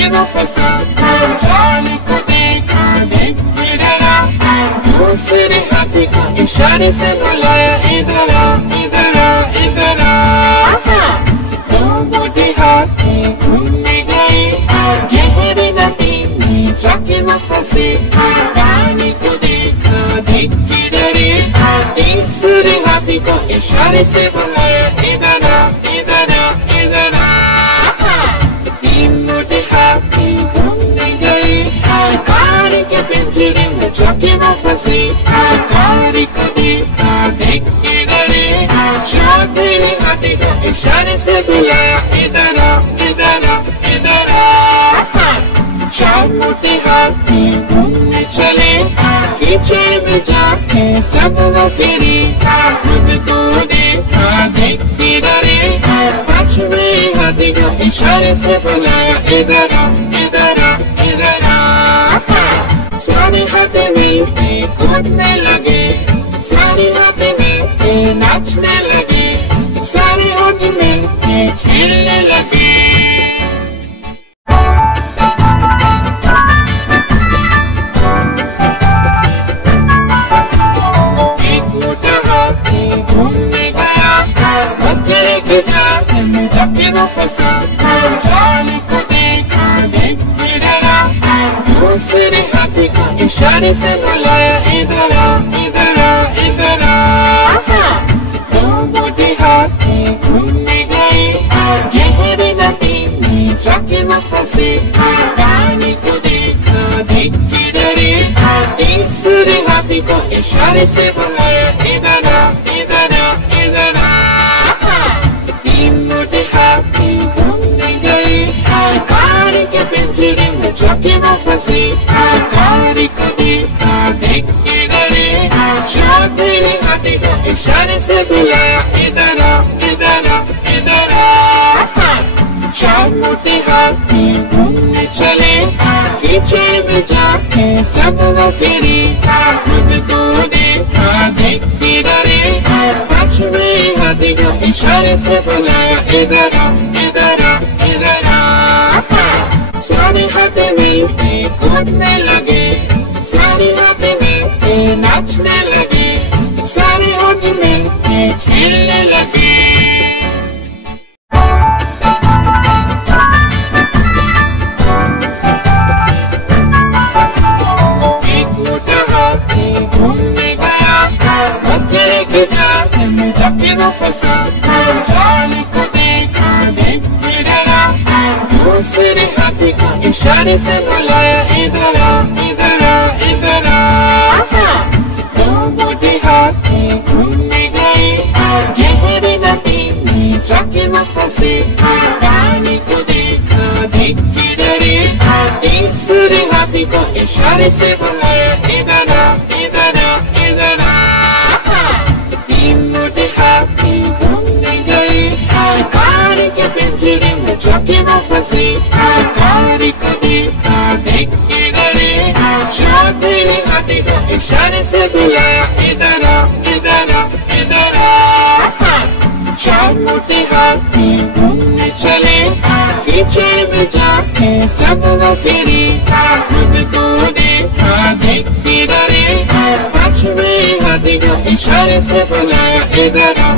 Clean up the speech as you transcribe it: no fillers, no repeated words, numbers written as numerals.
जाके वो फंसा, जाल को देखा देख के डरा, दूसरे हाथी को इशारे से बुलाया, इधर आ इधर आ इधर आ। दो मोटे हाथी घूमने गए गहरी नदी में, जाके वो फंसे, पानी को देखा देख के डरे, तीसरे हाथी को इशारे से बुलाया, इधर आ इधर आ इधर आ। तीन मोटे हाथी घूमने गए शिकारी के पिंजरे में, जाके वो फंसे, शिकारी को देखा देख के डरे, चौथे हाथी को इशारे से बुलाया, इधर आ इधर आ इधर आ। चार मोटे हाथी घूमने चले कीचड़ में जाके सब वो गिरे, खुद को देखा देख के डरे, पांचवें हाथी को इशारे से बुलाया, इधर आ इधर आ इधर आ। सारे हाथी मिलके कूदने लगे, सारे हाथी मिलके नाचने लगे, सारे हाथी मिलके खेलने लगे। जाके वो फंसा, जाल को देखा देख के डरा, दूसरे हाथी को इशारे से बुलाया, इधर आ इधर आ इधर आ। दो मोटे हाथी घूमने गए गहरी नदी में, जाके वो फंसे, पानी को देखा देख के डरे, तीसरे हाथी को इशारे से बुलाया, इधर आ इधर आ इधर आ। घूमने गए शिकारी के पिंजरे में, जाके वो फंसे, शिकारी को देखा देख के डरे, चौथे हाथी को इशारे से बुलाया, इधर आ इधर आ इधर आ। चार मोटे हाथी घूमने चले कीचड़ में जाके सब वो गिरे, खुद को देखा देख के डरे, पांचवें हाथी को इशारे से बुलाया, इधर आ इधर आ इधर आ। सारे हाथी मिलके कूदने लगे, सारे हाथी मिलके नाचने लगे, सारे हाथी मिलके खेलने लगे। एक मोटा हाथी घूमने गया मकड़ी के जाल में, जाके वो फंसा, जाल को देखा देख के डरा, दूसरे हाथी को इशारे से बुलाया, इधर आ इधर आ इधर आ। दो मोटे हाथी घूमने गए गहरी नदी में, जाके वो फंसे, पानी को देखा देख के डरे, तीसरे हाथी को इशारे से बुलाया, इधर आ इधर आ इधर आ। तीन मोटे हाथी घूमने गए शिकारी के पिंजरे में, जाके वो फंसे, शिकारी को देखा देख के डरे, चौथे हाथी को इशारे से बुलाया, इधर आ इधर आ इधर आ। चार मोटे हाथी घूमने चले कीचड़ में जाके सब वो गिरे, खुद को देखा देख के डरे, पांचवें हाथी को इशारे से बुलाया, इधर आ